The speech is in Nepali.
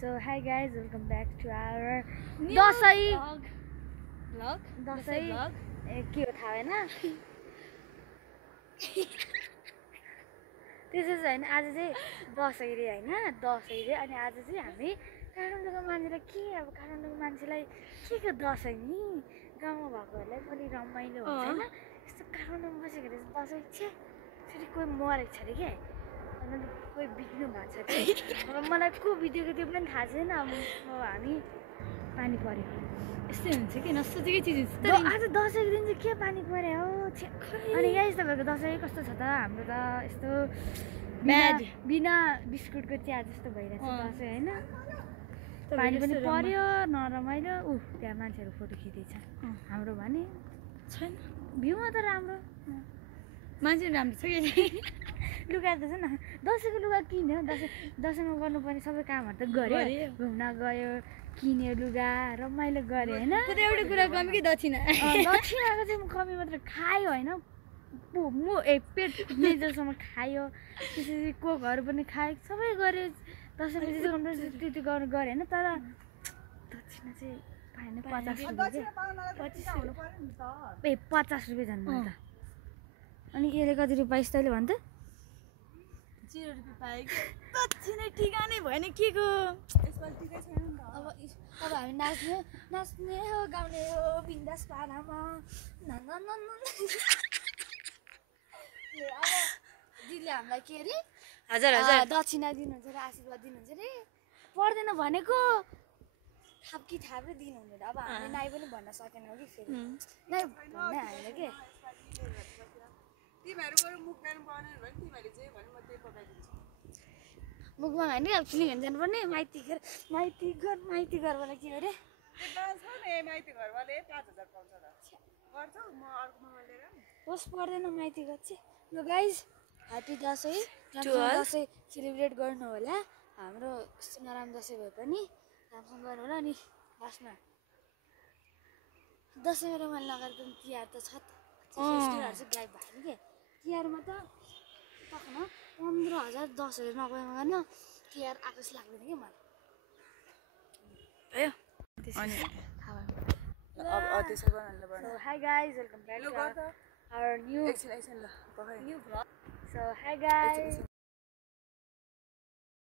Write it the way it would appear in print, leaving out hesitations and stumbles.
So hi guys, welcome back to our Dashain vlog. Dashain vlog. के हो थाहा भएन त्यसो चाहिँ आज चाहिँ दसैँ रे हैन दसैँ रे अनि आज चाहिँ हामी काठमाडौँको मान्छेलाई के अब काठमाडौँको मान्छेलाई के दसैँ नि गाउँमा भएकोहरूलाई पनि रमाइलो हुन्छ हैन यस्तो काठमाडौँमा बसेको दसैँ छे फेरि कोही मरेको छ अरे के अनि कोही बित्नु भएको छ के अब मलाई को बितेको त्यो पनि थाहा छैन अब हामी पानी पर्यो यस्तै हुन्छ कि नसोचेकै चिज हुन्छ आज दसैँको दिन चाहिँ के पानी पर्यो हो अनि गाइस तपाईहरुको दसैँ कस्तो छ त हाम्रो त यस्तो बिना बिस्कुटको चिया जस्तो भइरहेछ दसैँ हैन पानी पनि पर्यो नरमाइलो त्यहाँ मान्छेहरु फोटो खिच्दैछ हाम्रो भने छैन भ्यूमा त राम्रो मान्छे राम्रो छ के लुगा त छ न दसैँको लुगा किन्यो दसैँमा गर्नुपर्ने सबै कामहरु त गर्यो घुम्न गयो किन्यो लुगा रमाइलो गर्यो हैन त्यो एउटा कुरा कमी कि दक्षिणा दक्षिणाको चाहिँ कमी मात्र खायो हैन पेट मेजरसम्म खायो त्यसपछि कोकहरु पनि खायो सबै गर्यो दसैँमा चाहिँ त्यति गर्नु गर्यो हैन तर दक्षिणा चाहिँ पाएन 50 रुपैयाँ झन् मलाई त अनि यसले कति रुपैयाँ तैँले भन् त 0 रुपैयाँ पाए कि दक्षिणा ठिकानै भएन के को यसपालि ठिकै छैन नि त अब हामी नाच्ने हो गाउने हो बिन्दास पारामा अब दिदीले हामीलाई के अरे हजार दक्षिणा दिनुहुन्छ र आशीर्वाद दिनुहुन्छ रे पर्दैन भनेको थाप्की थाप्रै दिनुहुने अब हामी नाइ पनि भन्न सकेनौँ कि फेरि नाइ भन्नै हाल्यो के मुखमा होइन अब फिलिङ हेर्नु जानुपर्ने माइती घर भने के अरे होस् पर्दैन माइती घर चाहिँ ल guys happy Dashain Dashain celebrate गर्नु होला हाम्रो यस्तो नराम्रो दसैँ भए पनि राम्रोसँग गर्नु होला अनि लास्टमा दसैँमा रमाइलो नगरे पनि तिहार त छ फेस्टिभलहरू चाहिँ गायब भयो नि के तिहारमा त तखन 15,000 10,000 नगएमा गर्न तिहार आएको जस्तो लाग्दैन कि मलाई आयो अनि So hi guys, welcome back to our new vlog. So hi guys.